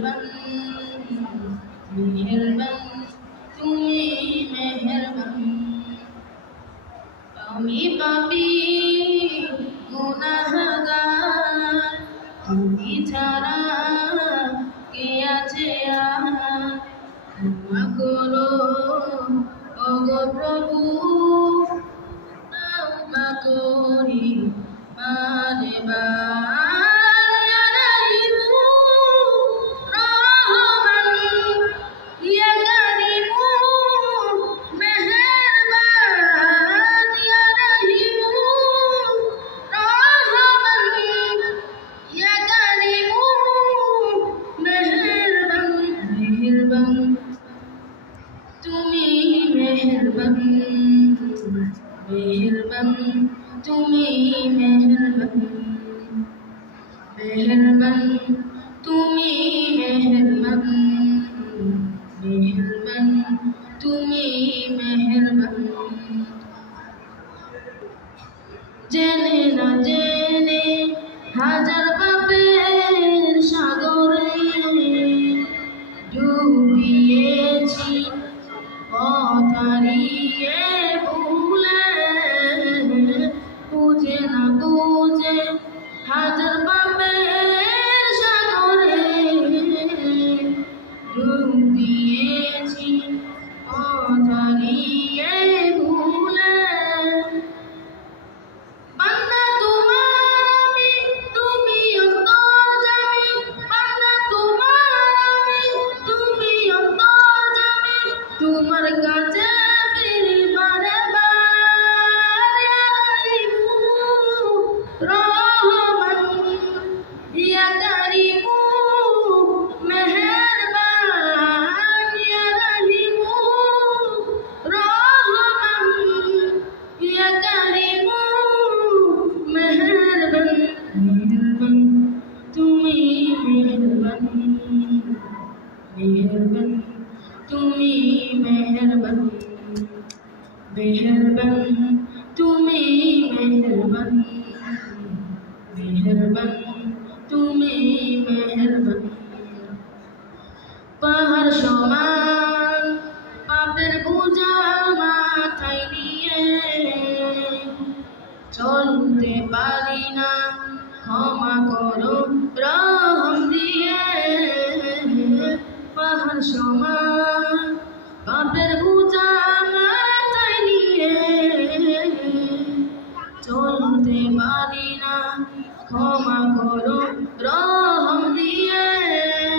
মেহেরবান মেহেরবান তুমি মেহেরবান। আমি পাপী গুনাহগার, তুমি ছাড়া কে আছে আর? ক্ষমা করো ওগো প্রভু, তওবা করি বারবার। তুমি মেহেরবান মেহেরবান তুমি মেহেরবান মেহেরবান তুমি মেহেরবান মেহেরবান তুমি মেহেরবান। জেনে না জেনে হাজার পাপের সাগরে ডুবিয়েছি, পথ হারিয়ে ভুলে, বুঝে না বুঝে হাজার পাপের সাগরে ডুব দিয়েছি, পথ হারিয়ে ভুলে। বান্দা তোমার আমি, তুমি অন্তর্যামী, বান্দা তোমার আমি, তুমি অন্তর্যামী, তোমার কাছে ফিরি বারে বার। রহমান ইয়া কারিমু মেহেরবান, ইয়া রহিমু রহমান ইয়া কারিমু মেহেরবান মেহেরবান তুমি মেহেরবান মেহেরবান তুমি মেহেরবান মেহেরবান